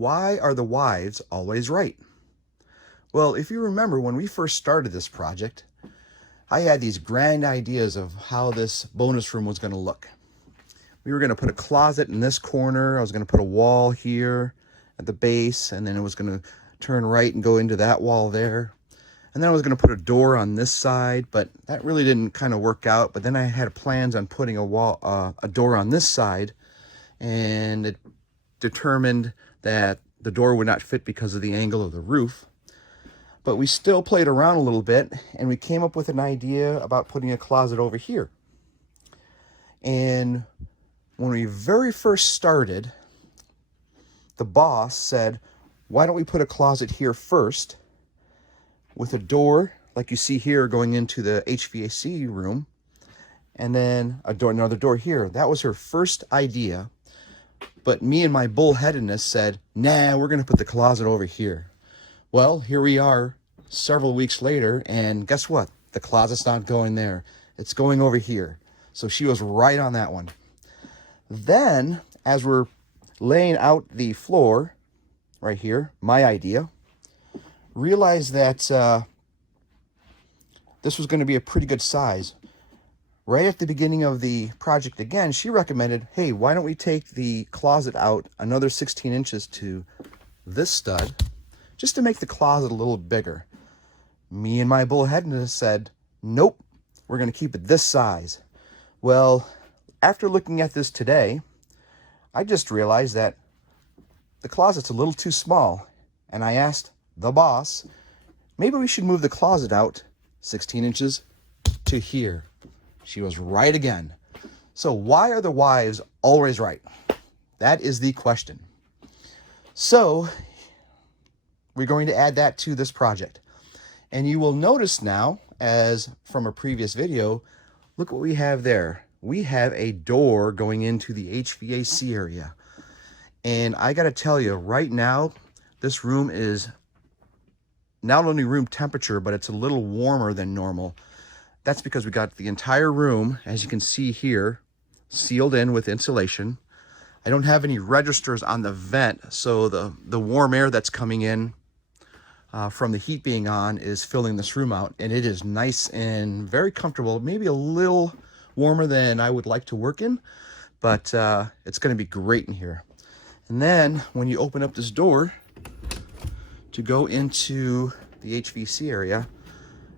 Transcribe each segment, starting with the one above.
Why are the wives always right? Well, if you remember when we first started this project, I had these grand ideas of how this bonus room was going to look. We were going to put a closet in this corner. I was going to put a wall here at the base, and then it was going to turn right and go into that wall there. And then I was going to put a door on this side, but that really didn't kind of work out. But then I had plans on putting a door on this side, and it determined that the door would not fit because of the angle of the roof. But we still played around a little bit, and we came up with an idea about putting a closet over here. And when we very first started, the boss said, why don't we put a closet here first with a door like you see here going into the HVAC room, and then another door here. That was her first idea. But me and my bullheadedness said, nah, we're going to put the closet over here. Well, here we are several weeks later, and guess what? The closet's not going there. It's going over here. So she was right on that one. Then, as we're laying out the floor, right here, my idea, realized that this was going to be a pretty good size. Right at the beginning of the project again, she recommended, hey, why don't we take the closet out another 16 inches to this stud, just to make the closet a little bigger. Me and my bullheadedness said, nope, we're going to keep it this size. Well, after looking at this today, I just realized that the closet's a little too small, and I asked the boss, maybe we should move the closet out 16 inches to here. She was right again. So why are the wives always right? That is the question. So we're going to add that to this project. And you will notice now, as from a previous video, look what we have there. We have a door going into the HVAC area. And I got to tell you, right now, this room is not only room temperature, but it's a little warmer than normal. That's because we got the entire room, as you can see here, sealed in with insulation. I don't have any registers on the vent, so the warm air that's coming in from the heat being on is filling this room out, and it is nice and very comfortable, maybe a little warmer than I would like to work in, but it's going to be great in here. And then when you open up this door to go into the HVAC area,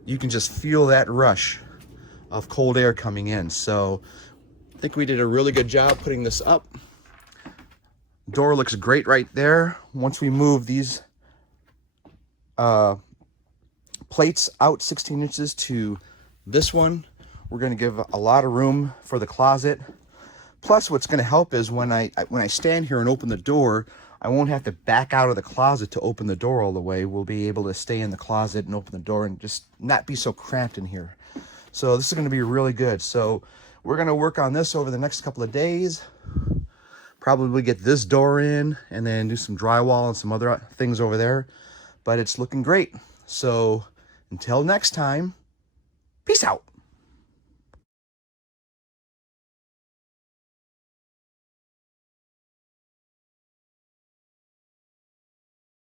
you can just feel that rush of cold air coming in. So I think we did a really good job putting this up. Door looks great right there. Once we move these plates out 16 inches to this one, we're going to give a lot of room for the closet. Plus, what's going to help is when I stand here and open the door, I won't have to back out of the closet to open the door all the way. We'll be able to stay in the closet and open the door and just not be so cramped in here. So this is going to be really good. So we're going to work on this over the next couple of days. Probably get this door in and then do some drywall and some other things over there. But it's looking great. So until next time, peace out.